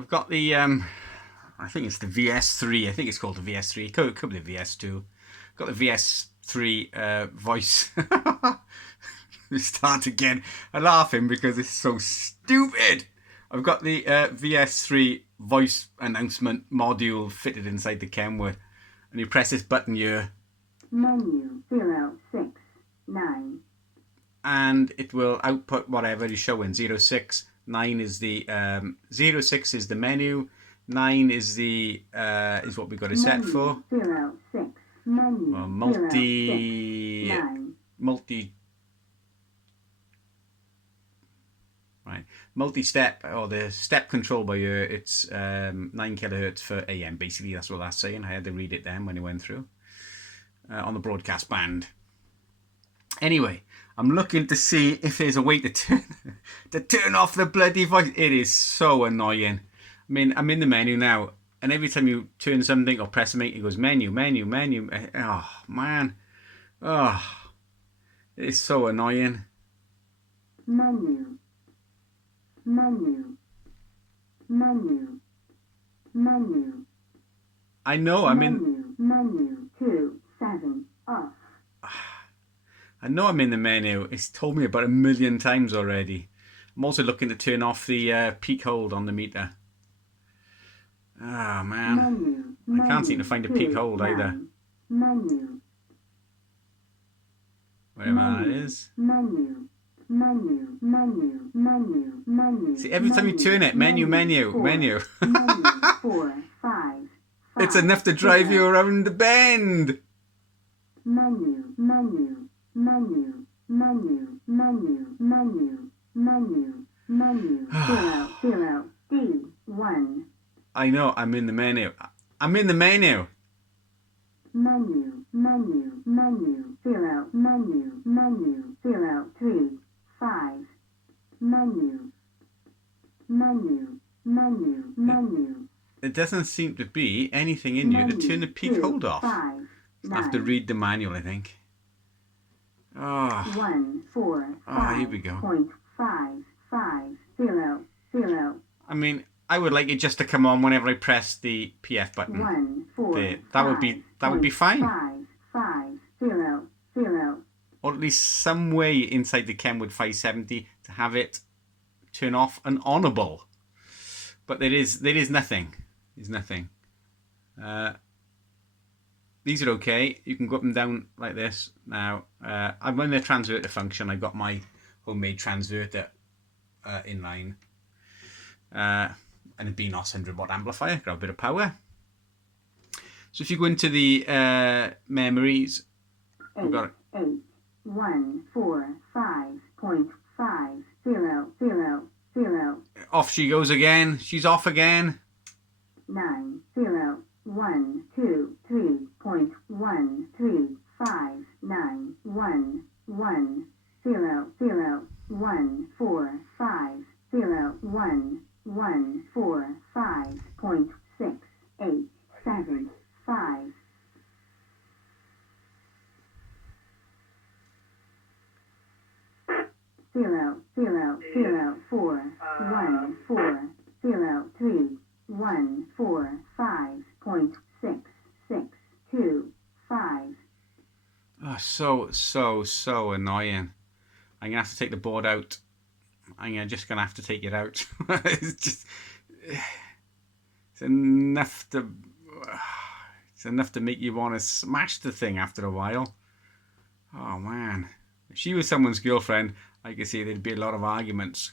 I've got the, I think it's the VS3. I think it's called the VS3. It could be the VS2. Got the VS3 voice. We start again. I'm laughing because it's so stupid. I've got the VS3 voice announcement module fitted inside the Kenwood. And you press this button here. Menu 069. And it will output whatever you're showing. 06. 9 is the 06 is the menu. 9 is the is what we've got it set for. 06. Menu. Well, multi-step, or the step control by ear. It's 9 kilohertz for AM. Basically, that's what that's saying. I had to read it then when it went through on the broadcast band. Anyway, I'm looking to see if there's a way to turn off the bloody voice. It is so annoying. I mean, I'm in the menu now, and every time you turn something or press something, it goes menu, menu, menu. Oh man, oh, it's so annoying. Menu, menu, menu, menu. I know I'm in. Menu 2 7 off. I know I'm in the menu. It's told me about 1,000,000 times already. I'm also looking to turn off the peak hold on the meter. Ah, man. I can't seem to find a peak hold either. Menu. Whatever that is. Menu. Menu. Menu. Menu. Menu. See, every time you turn it, menu, menu, menu. 4 5. It's enough to drive you around the bend. Menu. Menu. Menu, menu, menu, menu, menu, menu, 0 D1. I know, I'm in the menu. I'm in the menu. Menu, menu, menu, 0, menu, menu, 0 3 5. Menu, menu, menu, menu. There doesn't seem to be anything in you to turn the peak hold off. I have to read the manual, I think. Oh. 1 4 5. Here we go. 5 5 0 0. I mean, I would like it just to come on whenever I press the PF button. 1 4 there. That would be fine. 5 5 0 0. Or at least some way inside the Kenwood 570 to have it turn off and onable. But there is nothing. There's nothing. These are okay. You can go up and down like this. Now, I'm in the transverter function. I've got my homemade transverter in line. And a BNOS 100 watt amplifier. Got a bit of power. So if you go into the memories, we've got 8 1 4 5.5 0 0 0. Off she goes again. She's off again. 9 0 1 2 3.1 3 5 9 1 1 0 0 1 4 5 0 1 1 4 5.6 8 7 5. Zero, 4 1 4 0 3 1 4 5.6 6 2 5. Oh, so annoying. I'm gonna have to take the board out. I'm just gonna have to take it out. it's enough to make you want to smash the thing after a while. Oh man, if she was someone's girlfriend, I could see there'd be a lot of arguments.